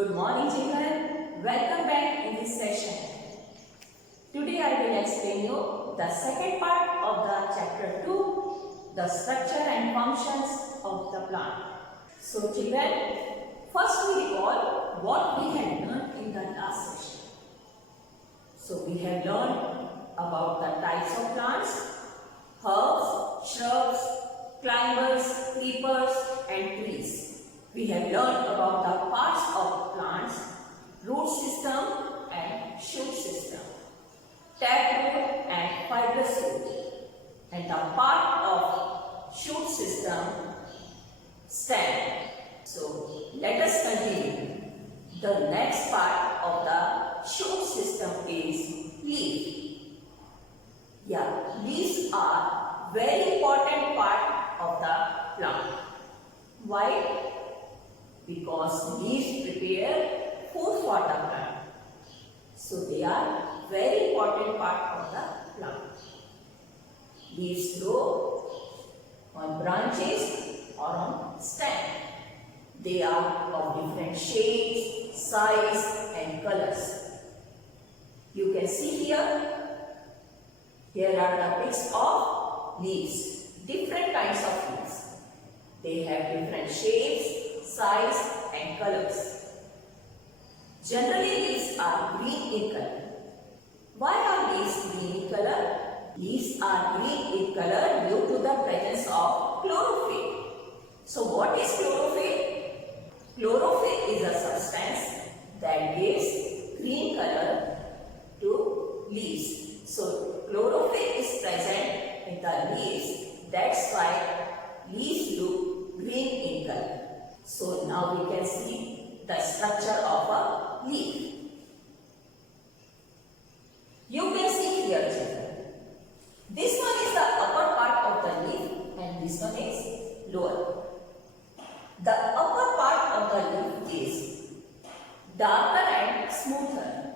Good morning children, welcome back in this session. Today I will explain you the second part of the chapter 2, the structure and functions of the plant. So children, first we recall what we had learned in the last session. So we have learned about the types of plants, herbs, shrubs, climbers, creepers and trees. We have learned about the parts of plants, root system and shoot system, taproot and fibrous root, and the part of shoot system, stem. So let us continue. The next part of the shoot system is leaf. Leaves are very important part of the plant. Why? Because leaves prepare food for the plant. So they are very important part of the plant. Leaves grow on branches or on stem. They are of different shapes, size and colors. You can see here. Here are the pics of leaves. Different kinds of leaves. They have different shapes, size and colors. Generally leaves are green in color. Why are leaves green in color? Leaves are green in color due to the presence of chlorophyll. So what is chlorophyll? Chlorophyll is a substance that gives green color to leaves. So chlorophyll is present in the leaves. That's why leaves look green in color. So now we can see the structure of a leaf. You can see here children. This one is the upper part of the leaf and this one is lower. The upper part of the leaf is darker and smoother,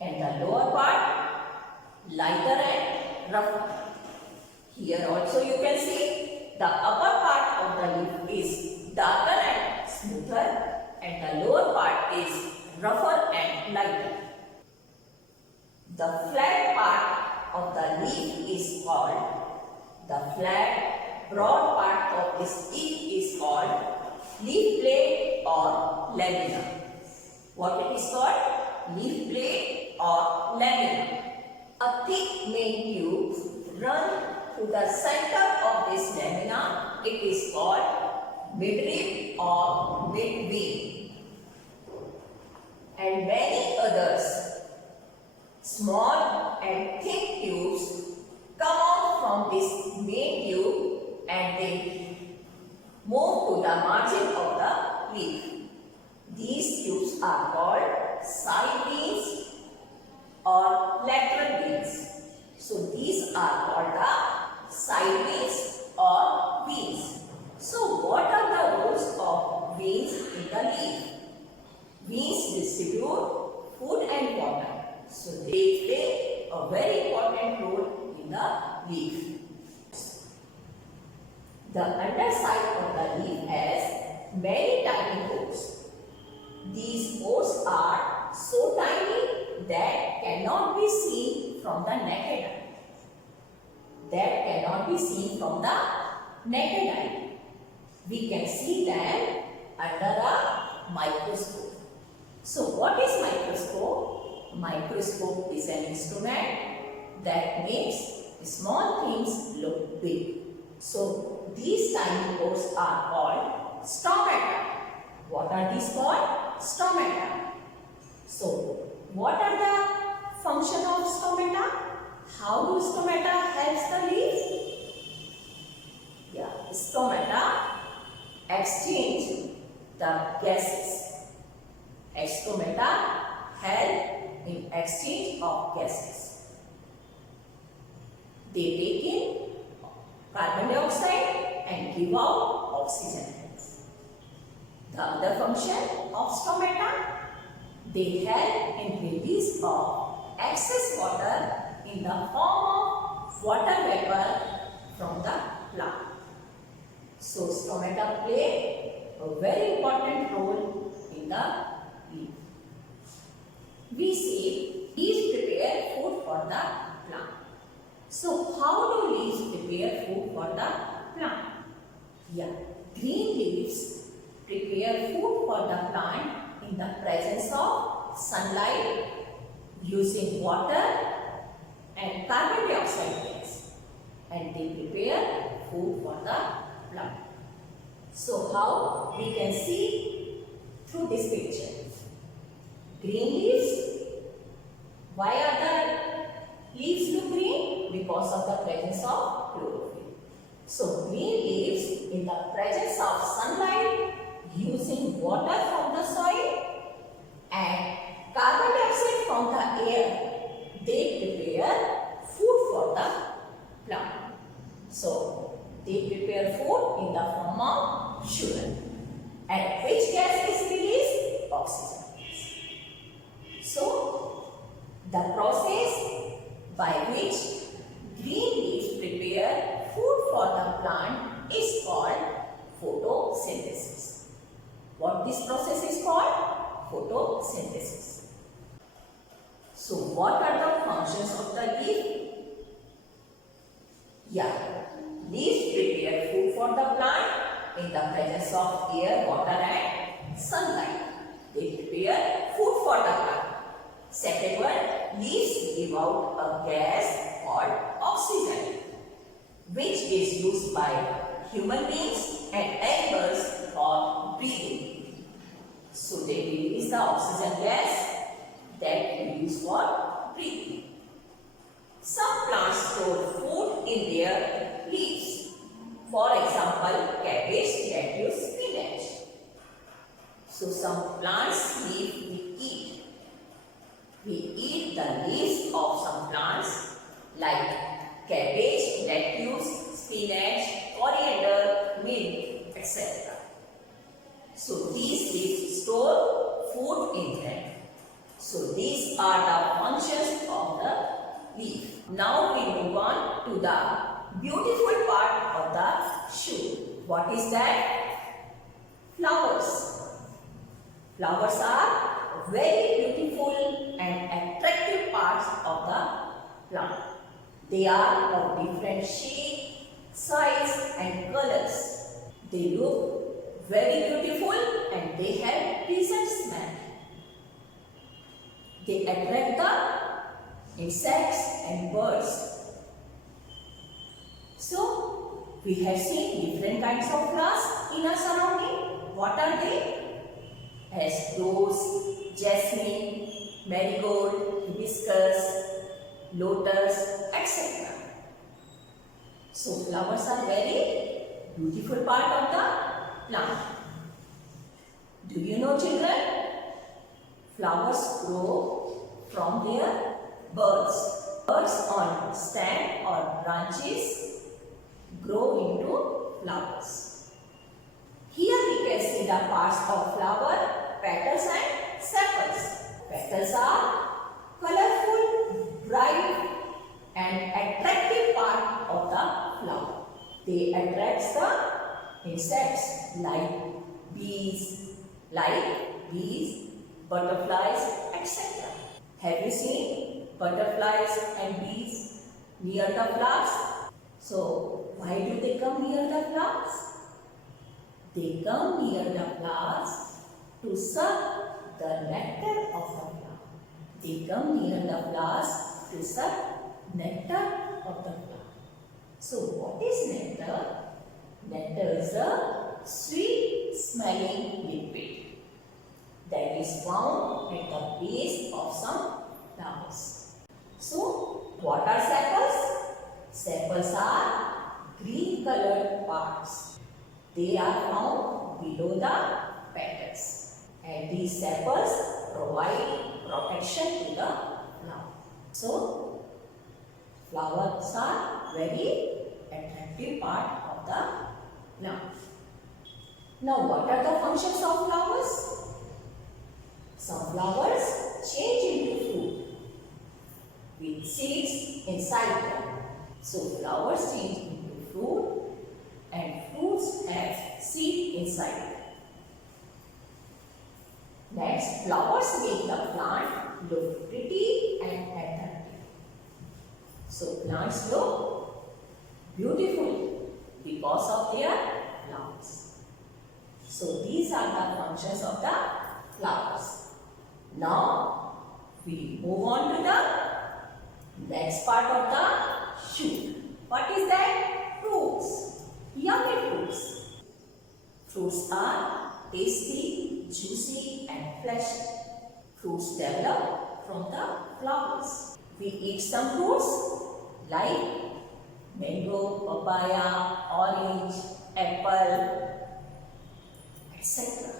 and the lower part lighter and rougher. Here also you can see the upper part of the leaf is darker and smoother and the lower part is rougher and lighter. The flat part of the leaf is called, the flat broad part of this leaf is called leaf plate or lamina. What it is called? Leaf plate or lamina. A thick main tube run to the center of this lamina. It is called midrib or midvein. And many others, small and thick tubes, come out from this main tube and they move to the margin of the leaf. These tubes are called side veins or lateral veins. So these are called the side veins or veins. So what are the roles of veins in the leaf? Veins distribute food and water. So they play a very important role in the leaf. The underside of the leaf has many tiny pores. These pores are so tiny that cannot be seen from the naked eye. We can see them under a microscope. So what is microscope? Microscope is an instrument that makes small things look big. So these tiny pores are called stomata. What are these called? Stomata. So what are the function of stomata? How do stomata helps the leaf? Stomata exchange the gases. Stomata help in exchange of gases. They take in carbon dioxide and give out oxygen. The other function of stomata, they help in release of excess water in the form of water vapor from the plant. So stomata play a very important role in the leaf. We say leaves prepare food for the plant. So how do leaves prepare food for the plant? Yeah, green leaves prepare food for the plant in the presence of sunlight, using water and carbon dioxide gas, and they prepare food for the plant. So how we can see through this picture? Green leaves. Why are the leaves look green? Because of the presence of chlorophyll. So green leaves in the presence of sunlight, using water from the soil and carbon dioxide from the air, they prepare food for the plant. So they prepare food in the form of sugar. And which gas is released? Oxygen gas. So the process by which green leaves prepare food for the plant is called photosynthesis. What this process is called? Photosynthesis. So what are the functions of the leaf? Yeah, leaves prepare food for the plant in the presence of air, water and sunlight. They prepare food for the plant. Second one, leaves give out a gas called oxygen, which is used by human beings and animals for breathing. So they release the oxygen gas that we use for breathing. Some plants store food in their leaves. For example, cabbage, lettuce, spinach. So some plants leaf we eat. We eat the leaves of some plants like cabbage, lettuce, spinach, coriander, mint, etc. So these leaves store food in them. So these are the functions of the leaf. Now we move on to the beautiful part of the shoot. What is that? Flowers. Flowers are very beautiful and attractive parts of the plant. They are of different shape, size and colors. They look very beautiful and they have pleasant smell. They attract the insects and birds. So, we have seen different kinds of flowers in our surrounding. What are they? As rose, jasmine, marigold, hibiscus, lotus, etc. So, flowers are very beautiful part of the plant. Do you know, children? Flowers grow from their buds. Buds on stem or branches grow into flowers. Here we can see the parts of flower, petals and sepals. Petals are colorful, bright and attractive part of the flower. They attract the insects like bees, butterflies, etc. Have you seen butterflies and bees near the flowers? So, why do they come near the flowers? They come near the flowers to suck the nectar of the flower. They come near the flowers to suck nectar of the flower. So, what is nectar? Nectar is a sweet smelling liquid that is found at the base of some flowers. So, what are sepals? Sepals are green colored parts. They are found below the petals. And these sepals provide protection to the flower. So, flowers are very attractive part of the plant. Now, what are the functions of flowers? Some flowers change into fruit with seeds inside them. So, flowers change into fruit and fruits have seed inside them. as flowers make the plant look pretty and attractive. So plants look beautiful because of their flowers. So these are the functions of the flowers. Now we move on to the next part of the shoot. What is that? Fruits. Yummy fruits. Fruits are tasty, juicy and fleshy. Fruits develop from the flowers. We eat some fruits like mango, papaya, orange, apple, etc.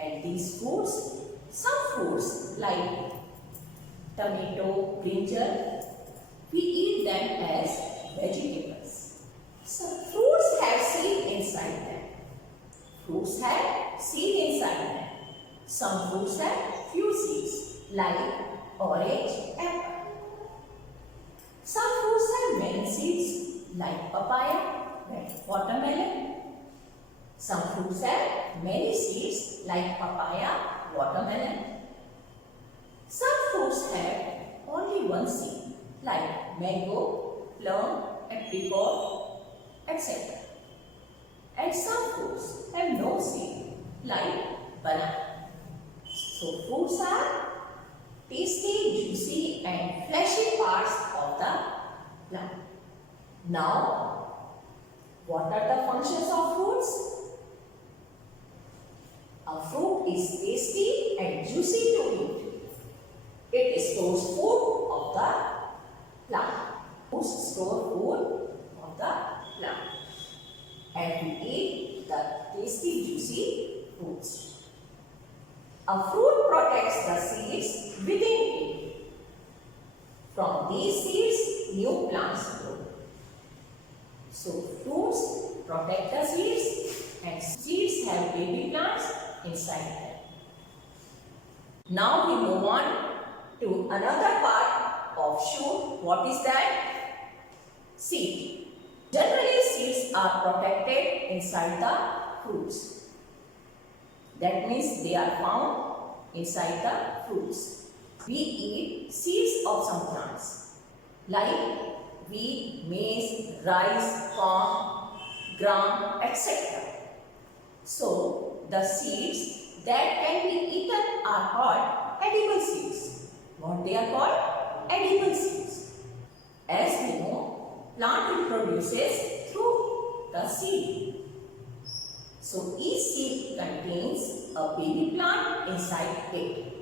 And these fruits, some fruits like tomato, brinjal, we eat them as vegetables. So fruits have seed inside them. Fruits have seed inside them. Some fruits have few seeds like orange, apple. Some fruits have many seeds like papaya, watermelon. Some fruits have many seeds like papaya, watermelon. Some fruits have only one seed like mango, plum, apricot, etc. And some fruits have no seed like banana. So fruits are tasty, juicy and fleshy parts of the plant. Now, what are the functions of fruits? A fruit is tasty and juicy to eat. It stores food of the plant. Fruits store food of the plant. And we eat the tasty, juicy fruits. A fruit protects the seeds within it. From these seeds, new plants grow. So fruits protect the seeds and seeds have baby plants inside them. Now we move on to another part of shoot. What is that? Seed. Generally seeds are protected inside the fruits. That means they are found inside the fruits. We eat seeds of some plants like wheat, maize, rice, corn, gram, etc. So the seeds that can be eaten are called edible seeds. What they are called? Edible seeds. As we know, plant reproduces through the seed. So each seed contains a baby plant inside it.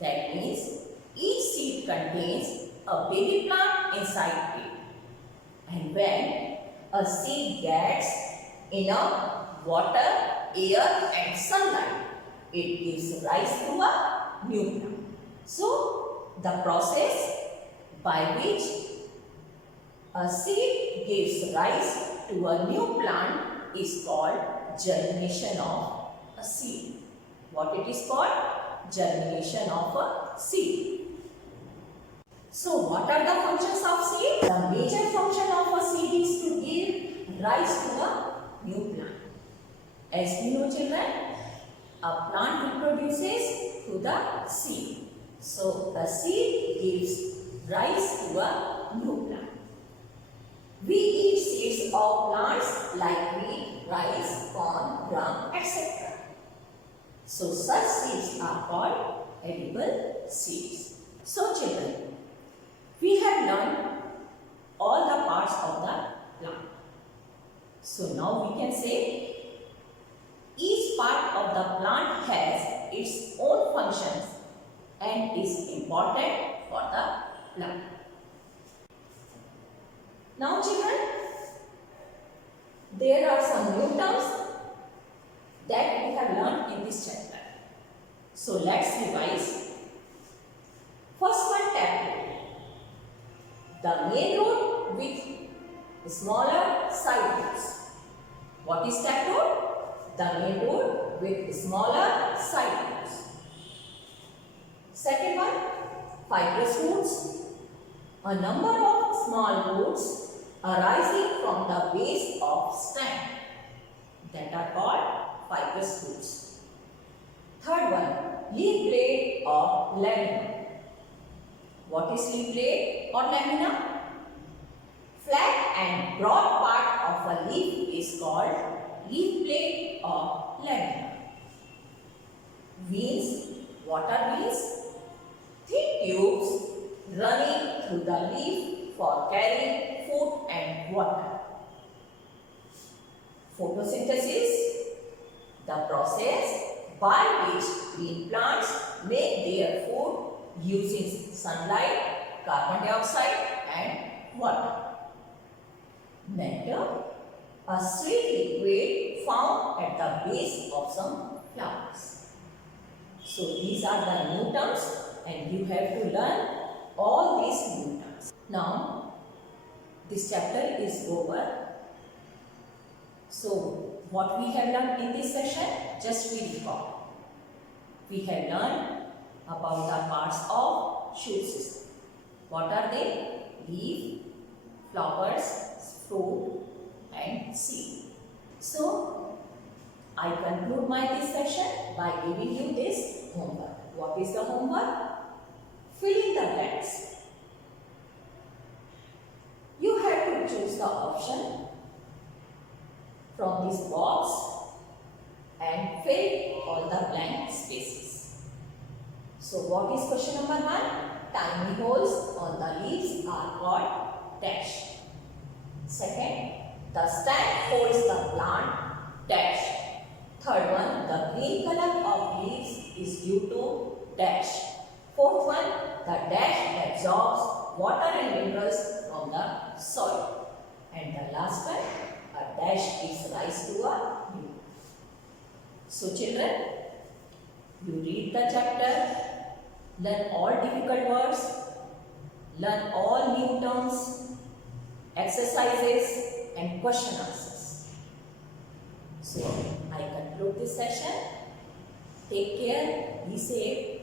That means each seed contains a baby plant inside it. And when a seed gets enough water, air and sunlight, it gives rise to a new plant. So the process by which a seed gives rise to a new plant is called germination of a seed. What it is called? Germination of a seed. So what are the functions of seed? The major function of a seed is to give rise to a new plant. As we know, children, a plant reproduces through the seed. So the seed gives rise to a new plant. We eat seeds of plants like wheat, rice, corn, gram, etc. So such seeds are called edible seeds. So children, we have learned all the parts of the plant. So now we can say each part of the plant has its own functions and is important for the plant. Now children, there are some new terms that we have learned in this chapter. So let's revise. First one, taproot. The main root with smaller side roots. What is taproot? The main root with smaller side roots. Second one, fibrous roots. A number of small roots arising from the base of stem that are called fibrous roots. leaf blade or lamina. What is leaf blade or lamina? Flat and broad part of a leaf is called leaf blade or lamina. Veins. What are veins? Thin tubes running through the leaf for carrying food and water. Photosynthesis, the process by which green plants make their food using sunlight, carbon dioxide and water. Nectar, a sweet liquid found at the base of some flowers. So these are the new terms and you have to learn all these new terms. Now this chapter is over. So what we have learned in this session, just we recall. We have learned about the parts of shoot system. What are they? Leaf, flowers, fruit and seed. So I conclude my this session by giving you this homework. What is the homework? Fill in the blanks. You have to choose the option from this box and fill all the blank spaces. So what is question number 1? Tiny holes on the leaves are called dash. Second, the stem holds the plant dash. Third one, the green color of leaves is due to dash. Fourth one, the dash absorbs water and minerals from the soil. And the last one, a dash gives rise to a leaf. So children, you read the chapter, learn all difficult words, learn all new terms, exercises and question answers. So I conclude this session. Take care, be safe.